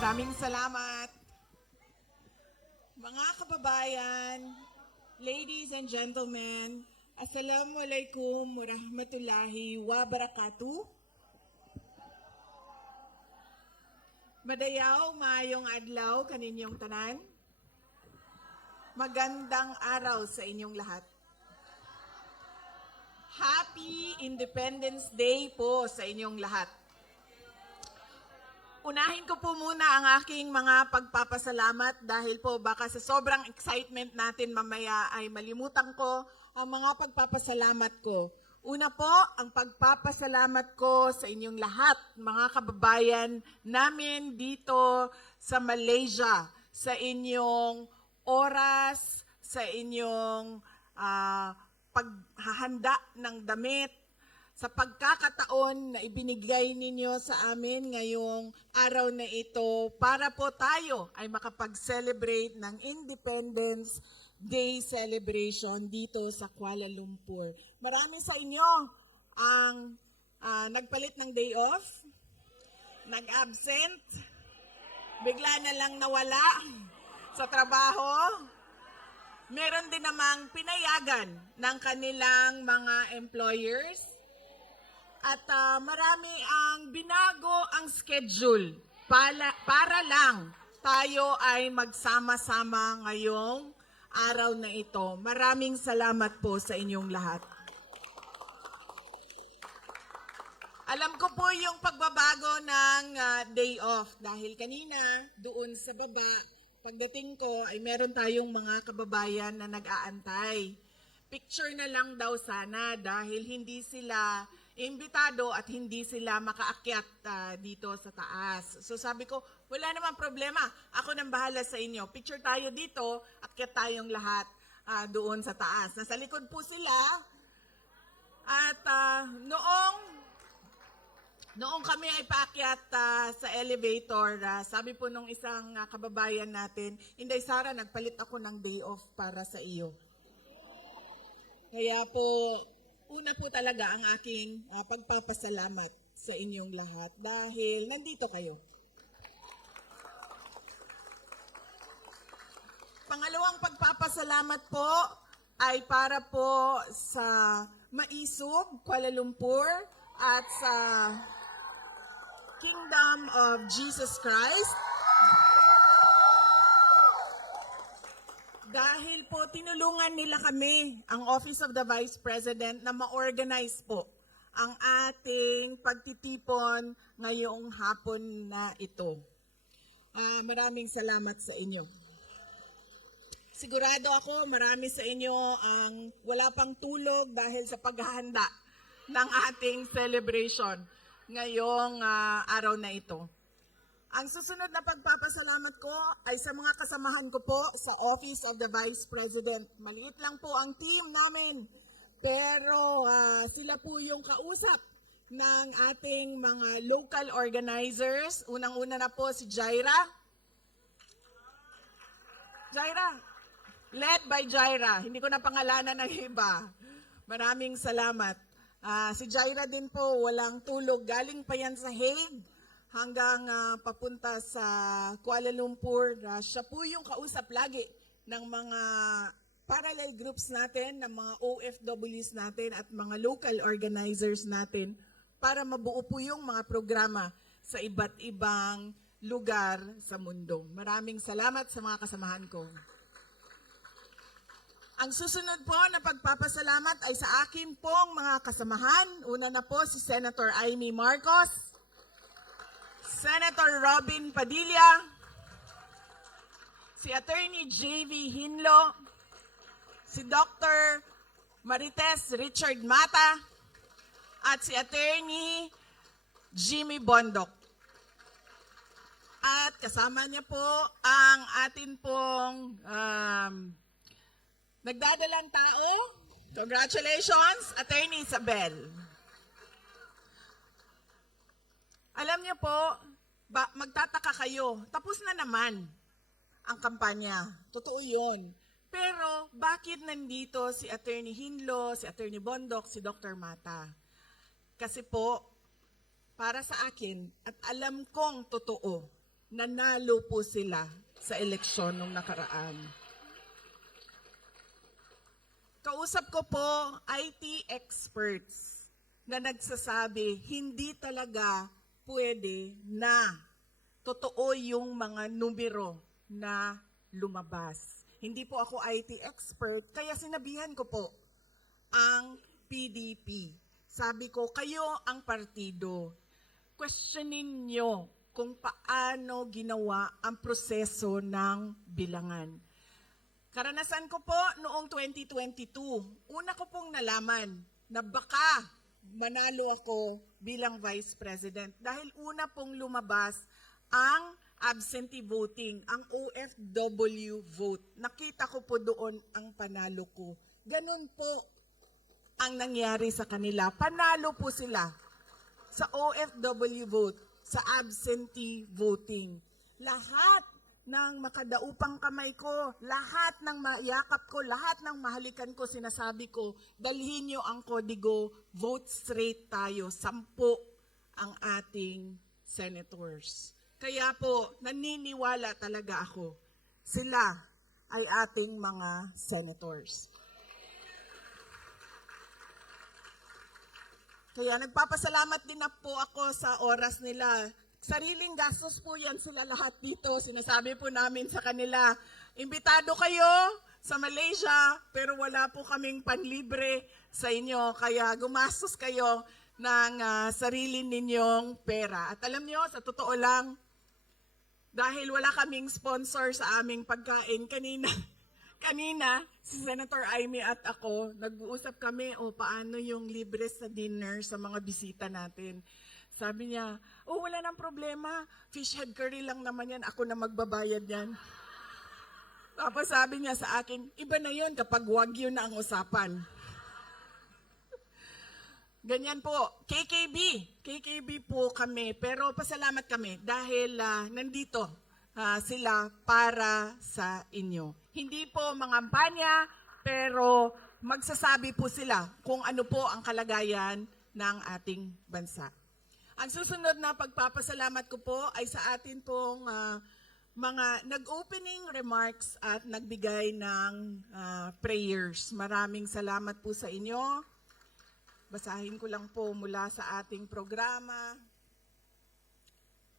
Maraming salamat. Mga kababayan, ladies and gentlemen, Assalamualaikum warahmatullahi wabarakatuh. Madayaw, maayong adlaw kaninyong tanan. Magandang araw sa inyong lahat. Happy Independence Day po sa inyong lahat. Unahin ko po muna ang aking mga pagpapasalamat dahil po baka sa sobrang excitement natin mamaya ay malimutan ko ang mga pagpapasalamat ko. Una po, ang pagpapasalamat ko sa inyong lahat, mga kababayan namin dito sa Malaysia, sa inyong oras, sa inyong ah, paghahanda ng damit, sa pagkakataon na ibinigay ninyo sa amin ngayong araw na ito para po tayo ay makapag-celebrate ng Independence Day celebration dito sa Kuala Lumpur. Marami sa inyo ang ah, nagpalit ng day off, nag-absent, bigla na lang nawala sa trabaho, meron din namang pinayagan ng kanilang mga employers at ah, marami ang binago ang schedule para, para lang tayo ay magsama-sama ngayong araw na ito. Maraming salamat po sa inyong lahat. Alam ko po yung pagbabago ng ah, day off dahil kanina doon sa baba, pagdating ko ay meron tayong mga kababayan na nag-aantay. Picture na lang daw sana dahil hindi sila imbitado at hindi sila makaakyat ah, dito sa taas. So sabi ko, wala namang problema. Ako nang bahala sa inyo. Picture tayo dito, akyat tayong lahat ah, doon sa taas. Nasa likod po sila. At ah, noong Noong kami ay paakyat ah, sa elevator, ah, sabi po nung isang ah, kababayan natin, Inday Sara, nagpalit ako ng day off para sa iyo. Kaya po, una po talaga ang aking ah, pagpapasalamat sa inyong lahat dahil nandito kayo. Pangalawang pagpapasalamat po ay para po sa Maisog, Kuala Lumpur at sa Kingdom of Jesus Christ. Dahil po tinulungan nila kami, ang Office of the Vice President, na ma-organize po ang ating pagtitipon ngayong hapon na ito. Ah, maraming salamat sa inyo. Sigurado ako marami sa inyo ang wala pang tulog dahil sa paghahanda ng ating celebration ngayong ah, araw na ito. Ang susunod na pagpapasalamat ko ay sa mga kasamahan ko po sa Office of the Vice President. Maliit lang po ang team namin, pero ah, sila po yung kausap ng ating mga local organizers. Unang-una na po si Jaira. Jaira, led by Jaira. Hindi ko na pangalanan ng iba. Maraming salamat. Ah, si Jaira din po, walang tulog. Galing pa yan sa Hague hanggang ah, papunta sa Kuala Lumpur. Ah, siya po yung kausap lagi ng mga parallel groups natin, ng mga OFWs natin at mga local organizers natin para mabuo po yung mga programa sa iba't ibang lugar sa mundo. Maraming salamat sa mga kasamahan ko. Ang susunod po na pagpapasalamat ay sa akin pong mga kasamahan. Una na po si Senator Amy Marcos, Senator Robin Padilla, si Attorney J.V. Hinlo, si Dr. Marites Richard Mata, at si Attorney Jimmy Bondok. At kasama niya po ang atin pong um, nagdadalang tao. Congratulations, Attorney Isabel. Alam niyo po, ba, magtataka kayo, tapos na naman ang kampanya. Totoo yun. Pero bakit nandito si Attorney Hinlo, si Attorney Bondok, si Dr. Mata? Kasi po, para sa akin, at alam kong totoo, nanalo po sila sa eleksyon nung nakaraan. Kausap ko po IT experts na nagsasabi hindi talaga pwede na totoo yung mga numero na lumabas. Hindi po ako IT expert, kaya sinabihan ko po ang PDP. Sabi ko, kayo ang partido. Questionin nyo kung paano ginawa ang proseso ng bilangan. Karanasan ko po noong 2022, una ko pong nalaman na baka manalo ako bilang Vice President dahil una pong lumabas ang absentee voting, ang OFW vote. Nakita ko po doon ang panalo ko. Ganun po ang nangyari sa kanila. Panalo po sila sa OFW vote, sa absentee voting. Lahat ng makadaupang kamay ko, lahat ng mayakap ko, lahat ng mahalikan ko, sinasabi ko, dalhin niyo ang kodigo, vote straight tayo, sampu ang ating senators. Kaya po, naniniwala talaga ako, sila ay ating mga senators. Kaya nagpapasalamat din na po ako sa oras nila. Sariling gastos po yan sila lahat dito. Sinasabi po namin sa kanila, imbitado kayo sa Malaysia, pero wala po kaming panlibre sa inyo. Kaya gumastos kayo ng ah, sarili ninyong pera. At alam nyo, sa totoo lang, dahil wala kaming sponsor sa aming pagkain kanina, kanina, si Senator Amy at ako, nag-uusap kami, o paano yung libre sa dinner sa mga bisita natin. Sabi niya, oh wala nang problema, fish head curry lang naman yan, ako na magbabayad yan. Tapos sabi niya sa akin, iba na yon kapag wagyu na ang usapan. Ganyan po, KKB. KKB po kami, pero pasalamat kami dahil ah, nandito ah, sila para sa inyo. Hindi po mangampanya, pero magsasabi po sila kung ano po ang kalagayan ng ating bansa. Ang susunod na pagpapasalamat ko po ay sa atin pong ah, mga nag-opening remarks at nagbigay ng ah, prayers. Maraming salamat po sa inyo. Basahin ko lang po mula sa ating programa.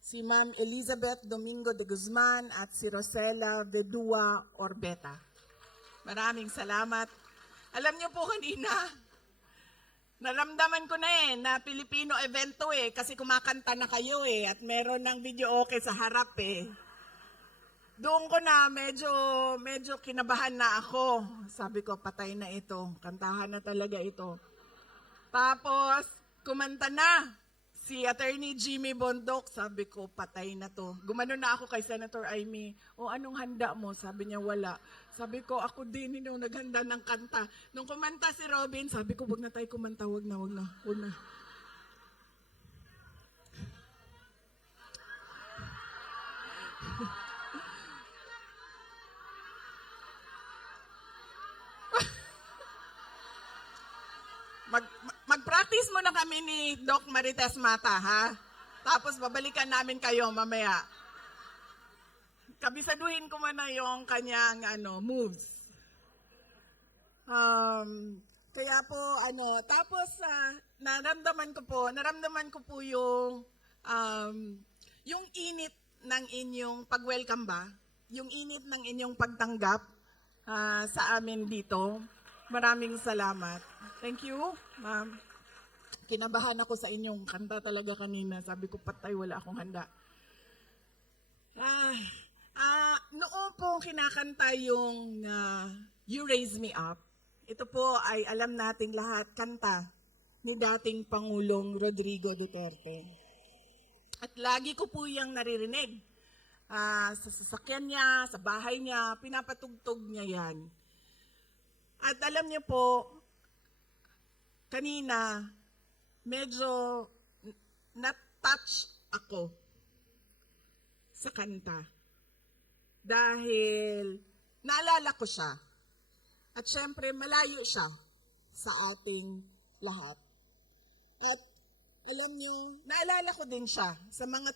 Si Ma'am Elizabeth Domingo de Guzman at si Rosela Vedua Orbeta. Maraming salamat. Alam niyo po kanina, naramdaman ko na eh, na Filipino event to eh, kasi kumakanta na kayo eh, at meron ng video okay sa harap eh. Doon ko na medyo medyo kinabahan na ako. Sabi ko patay na ito. Kantahan na talaga ito. Tapos kumanta na si Attorney Jimmy Bondok. Sabi ko patay na to. Gumano na ako kay Senator Amy. O anong handa mo? Sabi niya wala. Sabi ko ako din yung naghanda ng kanta. Nung kumanta si Robin, sabi ko wag na tayo kumanta, wag na, wag na, wag na. Muna kami ni Doc Marites Mata, ha? Tapos babalikan namin kayo mamaya. Kabisaduhin ko muna yung kanyang ano, moves. Um, kaya po, ano, tapos ah, naramdaman ko po, naramdaman ko po yung, um, yung init ng inyong pag-welcome ba? Yung init ng inyong pagtanggap ah, sa amin dito. Maraming salamat. Thank you, ma'am. Kinabahan ako sa inyong kanta talaga kanina. Sabi ko, patay, wala akong handa. Ah, ah, noon po kinakanta yung ah, You Raise Me Up. Ito po ay alam nating lahat kanta ni dating Pangulong Rodrigo Duterte. At lagi ko po yung naririnig. Ah, sa sasakyan niya, sa bahay niya, pinapatugtog niya yan. At alam niyo po, kanina, medyo na-touch ako sa kanta. Dahil naalala ko siya. At syempre, malayo siya sa ating lahat. At alam niyo, naalala ko din siya sa mga